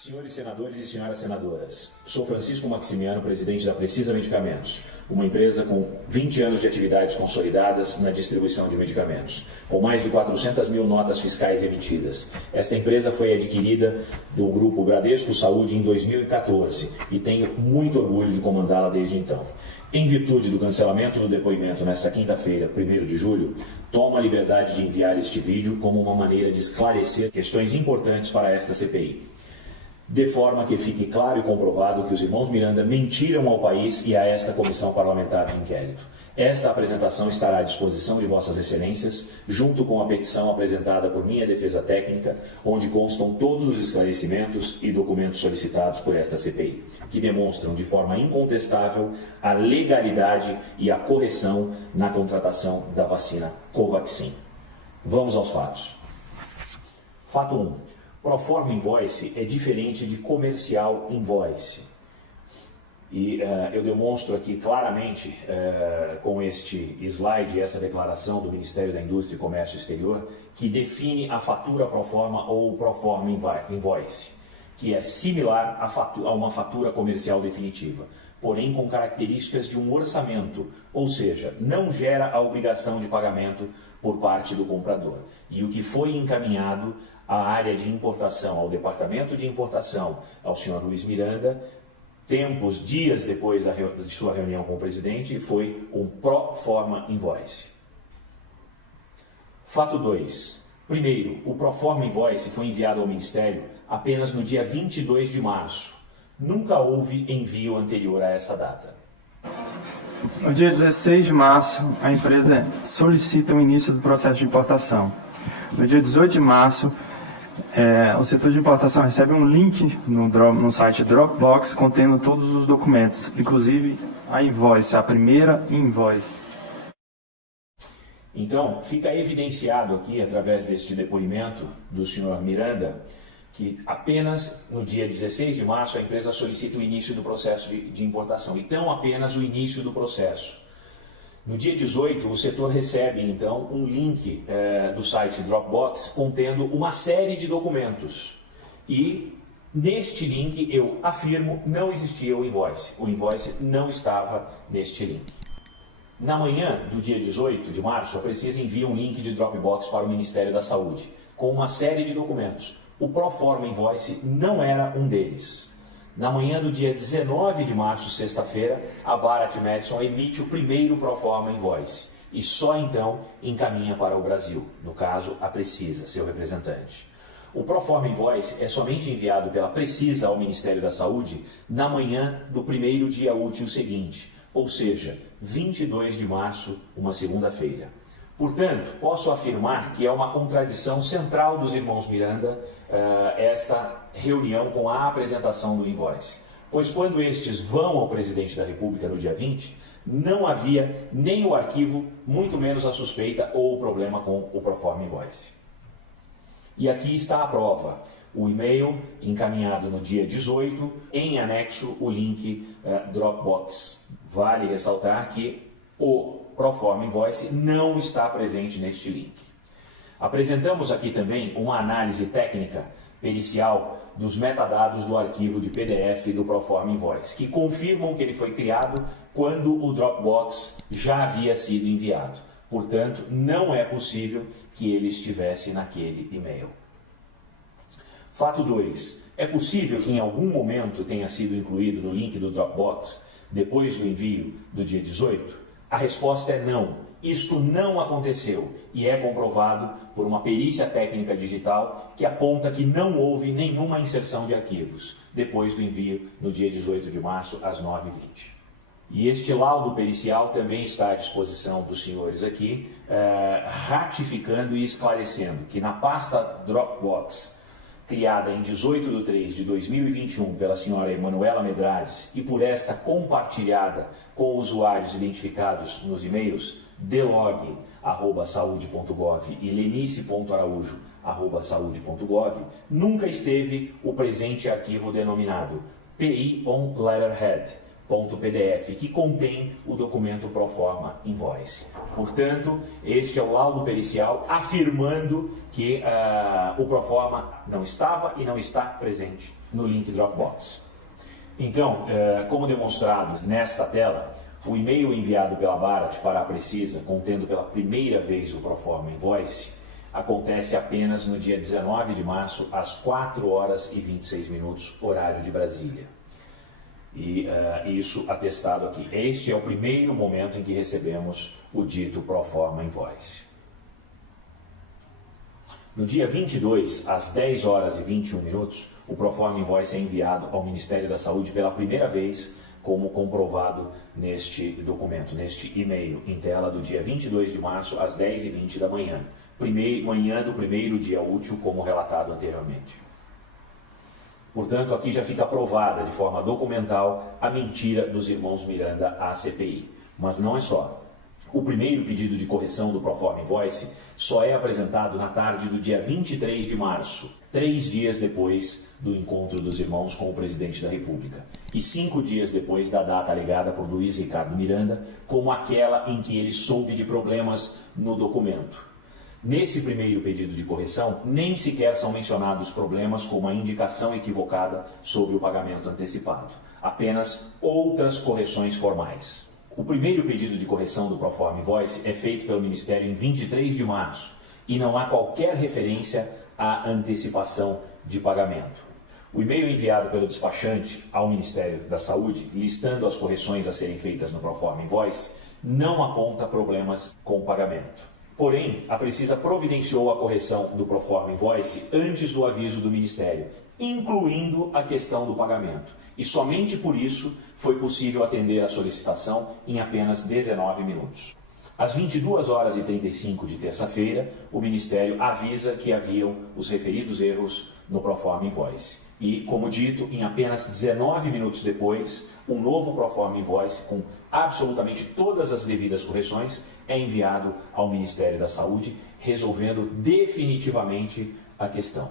Senhores senadores e senhoras senadoras, sou Francisco Maximiano, presidente da Precisa Medicamentos, uma empresa com 20 anos de atividades consolidadas na distribuição de medicamentos, com mais de 400 mil notas fiscais emitidas. Esta empresa foi adquirida do grupo Bradesco Saúde em 2014 e tenho muito orgulho de comandá-la desde então. Em virtude do cancelamento do depoimento nesta quinta-feira, 1º de julho, tomo a liberdade de enviar este vídeo como uma maneira de esclarecer questões importantes para esta CPI. De forma que fique claro e comprovado que os irmãos Miranda mentiram ao país e a esta comissão parlamentar de inquérito. Esta apresentação estará à disposição de vossas excelências, junto com a petição apresentada por minha defesa técnica, onde constam todos os esclarecimentos e documentos solicitados por esta CPI, que demonstram de forma incontestável a legalidade e a correção na contratação da vacina Covaxin. Vamos aos fatos. Fato 1. Proforma Invoice é diferente de Comercial Invoice. E eu demonstro aqui claramente, com este slide, essa declaração do Ministério da Indústria e Comércio Exterior, que define a fatura Proforma ou Proforma Invoice, que é similar a uma fatura comercial definitiva, porém com características de um orçamento, ou seja, não gera a obrigação de pagamento por parte do comprador. E o que foi encaminhado à área de importação, ao departamento de importação, ao senhor Luiz Miranda, dias depois de sua reunião com o presidente, foi um Proforma Invoice. Fato 2. Primeiro, o Proforma Invoice foi enviado ao Ministério apenas no dia 22 de março. Nunca houve envio anterior a essa data. No dia 16 de março, a empresa solicita o início do processo de importação. No dia 18 de março, o setor de importação recebe um link no site Dropbox contendo todos os documentos, inclusive a invoice, a primeira invoice. Então, fica evidenciado aqui, através deste depoimento do senhor Miranda, que apenas no dia 16 de março a empresa solicita o início do processo de importação, então apenas o início do processo. No dia 18, o setor recebe, então, um link do site Dropbox contendo uma série de documentos. E, neste link, eu afirmo, não existia o invoice. O invoice não estava neste link. Na manhã do dia 18 de março, a Precisa envia um link de Dropbox para o Ministério da Saúde, com uma série de documentos. O Proforma Invoice não era um deles. Na manhã do dia 19 de março, sexta-feira, a Bharat Madison emite o primeiro Proforma Invoice e só então encaminha para o Brasil, no caso, a Precisa, seu representante. O Proforma Invoice é somente enviado pela Precisa ao Ministério da Saúde na manhã do primeiro dia útil seguinte, ou seja, 22 de março, uma segunda-feira. Portanto, posso afirmar que é uma contradição central dos irmãos Miranda esta reunião com a apresentação do invoice. Pois quando estes vão ao presidente da República no dia 20, não havia nem o arquivo, muito menos a suspeita ou o problema com o Proforma Invoice. E aqui está a prova. O e-mail encaminhado no dia 18, em anexo o link Dropbox. Vale ressaltar que o Proforma Invoice não está presente neste link. Apresentamos aqui também uma análise técnica pericial dos metadados do arquivo de PDF do Proforma Invoice, que confirmam que ele foi criado quando o Dropbox já havia sido enviado. Portanto, não é possível que ele estivesse naquele e-mail. Fato 2. É possível que em algum momento tenha sido incluído no link do Dropbox depois do envio do dia 18? A resposta é não. Isto não aconteceu e é comprovado por uma perícia técnica digital que aponta que não houve nenhuma inserção de arquivos depois do envio no dia 18 de março às 9h20. E este laudo pericial também está à disposição dos senhores aqui, ratificando e esclarecendo que na pasta Dropbox, criada em 18 de 3 de 2021 pela senhora Emanuela Medrades e por esta compartilhada com usuários identificados nos e-mails delog@saude.gov e lenice.araújo@saude.gov, nunca esteve o presente arquivo denominado PI on Letterhead, .pdf, que contém o documento Proforma Invoice. Portanto, este é o laudo pericial afirmando que o Proforma não estava e não está presente no link Dropbox. Então, como demonstrado nesta tela, o e-mail enviado pela Barat para a Precisa, contendo pela primeira vez o Proforma Invoice, acontece apenas no dia 19 de março, às 4 horas e 26 minutos, horário de Brasília. E isso atestado aqui. Este é o primeiro momento em que recebemos o dito Proforma Invoice. No dia 22, às 10 horas e 21 minutos, o Proforma Invoice é enviado ao Ministério da Saúde pela primeira vez, como comprovado neste documento, neste e-mail em tela do dia 22 de março, às 10h20 da manhã. Manhã do primeiro dia útil, como relatado anteriormente. Portanto, aqui já fica provada de forma documental a mentira dos irmãos Miranda à CPI. Mas não é só. O primeiro pedido de correção do Proforma Invoice só é apresentado na tarde do dia 23 de março, 3 dias depois do encontro dos irmãos com o presidente da República, e 5 dias depois da data alegada por Luiz Ricardo Miranda como aquela em que ele soube de problemas no documento. Nesse primeiro pedido de correção, nem sequer são mencionados problemas como a indicação equivocada sobre o pagamento antecipado, apenas outras correções formais. O primeiro pedido de correção do Proforma Invoice é feito pelo Ministério em 23 de março e não há qualquer referência à antecipação de pagamento. O e-mail enviado pelo despachante ao Ministério da Saúde, listando as correções a serem feitas no Proforma Invoice, não aponta problemas com o pagamento. Porém, a Precisa providenciou a correção do Proforma Invoice antes do aviso do Ministério, incluindo a questão do pagamento. E somente por isso foi possível atender a solicitação em apenas 19 minutos. Às 22 horas e 35 de terça-feira, o Ministério avisa que haviam os referidos erros no Proforma Invoice. E, como dito, em apenas 19 minutos depois, um novo Proforma Invoice com absolutamente todas as devidas correções é enviado ao Ministério da Saúde, resolvendo definitivamente a questão.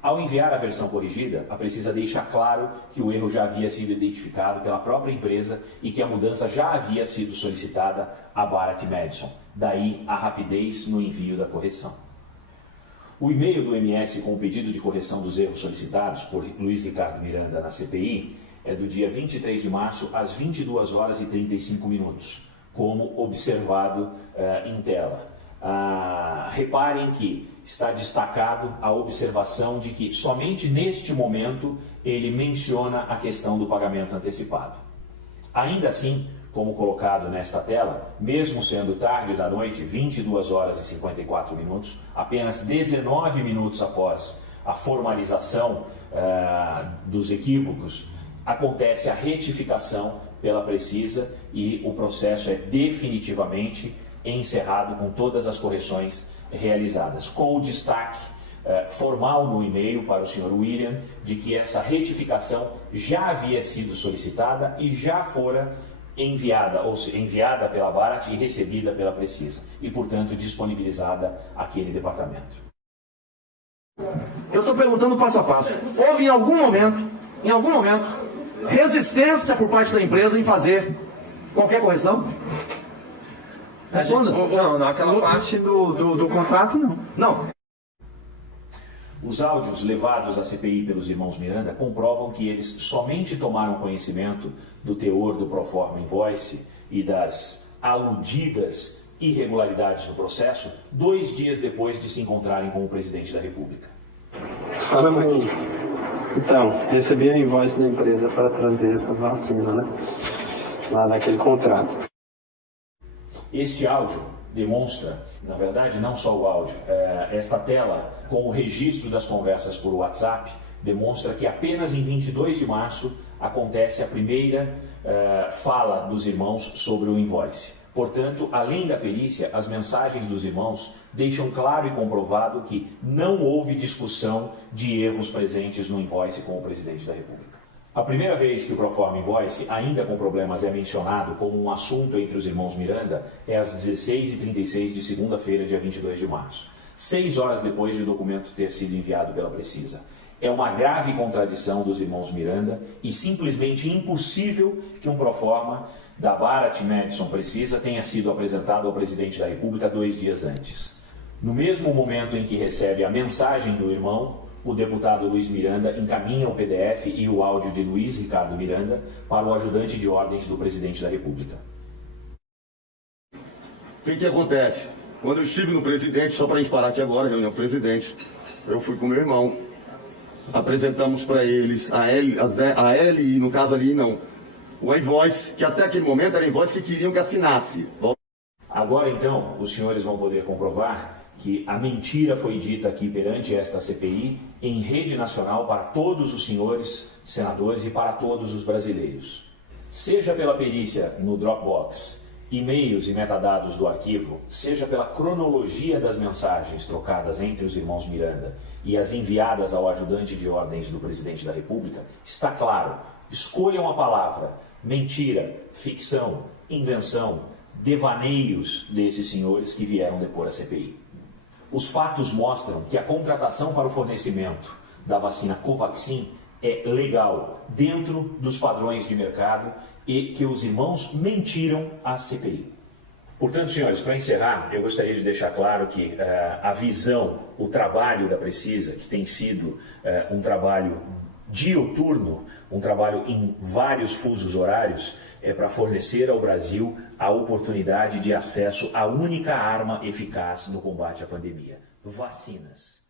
Ao enviar a versão corrigida, a Precisa deixa claro que o erro já havia sido identificado pela própria empresa e que a mudança já havia sido solicitada à Barat Madison. Daí a rapidez no envio da correção. O e-mail do MS com o pedido de correção dos erros solicitados por Luiz Ricardo Miranda na CPI é do dia 23 de março às 22 horas e 35 minutos, como observado em tela. Reparem que está destacado a observação de que somente neste momento ele menciona a questão do pagamento antecipado. Ainda assim, como colocado nesta tela, mesmo sendo tarde da noite, 22 horas e 54 minutos, apenas 19 minutos após a formalização dos equívocos, acontece a retificação pela Precisa e o processo é definitivamente encerrado com todas as correções realizadas, com o destaque formal no e-mail para o Sr. William de que essa retificação já havia sido solicitada e já fora enviada pela Barat e recebida pela Precisa e, portanto, disponibilizada àquele departamento. Eu estou perguntando passo a passo. Houve em algum momento, resistência por parte da empresa em fazer qualquer correção? Responda. Não, naquela parte do contrato, não. Não. Os áudios levados à CPI pelos irmãos Miranda comprovam que eles somente tomaram conhecimento do teor do Proforma Invoice e das aludidas irregularidades no processo 2 dias depois de se encontrarem com o presidente da República. Fala, Marquinhos. Então, recebi a invoice da empresa para trazer essas vacinas, né? Lá naquele contrato. Este áudio demonstra, na verdade, não só o áudio, esta tela com o registro das conversas por WhatsApp demonstra que apenas em 22 de março acontece a primeira fala dos irmãos sobre o invoice. Portanto, além da perícia, as mensagens dos irmãos deixam claro e comprovado que não houve discussão de erros presentes no invoice com o presidente da República. A primeira vez que o Proforma Invoice, ainda com problemas, é mencionado como um assunto entre os irmãos Miranda é às 16h36 de segunda-feira, dia 22 de março, 6 horas depois de o documento ter sido enviado pela Precisa. É uma grave contradição dos irmãos Miranda e simplesmente impossível que um proforma da Bharat Madison Precisa tenha sido apresentado ao presidente da República 2 dias antes. No mesmo momento em que recebe a mensagem do irmão, o deputado Luiz Miranda encaminha o PDF e o áudio de Luiz Ricardo Miranda para o ajudante de ordens do presidente da República. O que acontece? Quando eu estive no presidente, só para a gente parar aqui agora, reunião com o presidente, eu fui com meu irmão, apresentamos para eles a L e no caso ali não, o invoice, que até aquele momento era invoice que queriam que assinasse. Agora então, os senhores vão poder comprovar que a mentira foi dita aqui perante esta CPI em rede nacional para todos os senhores senadores e para todos os brasileiros. Seja pela perícia no Dropbox, e-mails e metadados do arquivo, seja pela cronologia das mensagens trocadas entre os irmãos Miranda e as enviadas ao ajudante de ordens do presidente da República, está claro, escolham a palavra, mentira, ficção, invenção, devaneios desses senhores que vieram depor a CPI. Os fatos mostram que a contratação para o fornecimento da vacina Covaxin é legal, dentro dos padrões de mercado, e que os irmãos mentiram à CPI. Portanto, senhores, para encerrar, eu gostaria de deixar claro que a visão, o trabalho da Precisa, que tem sido um trabalho dioturno, um trabalho em vários fusos horários, é para fornecer ao Brasil a oportunidade de acesso à única arma eficaz no combate à pandemia: vacinas.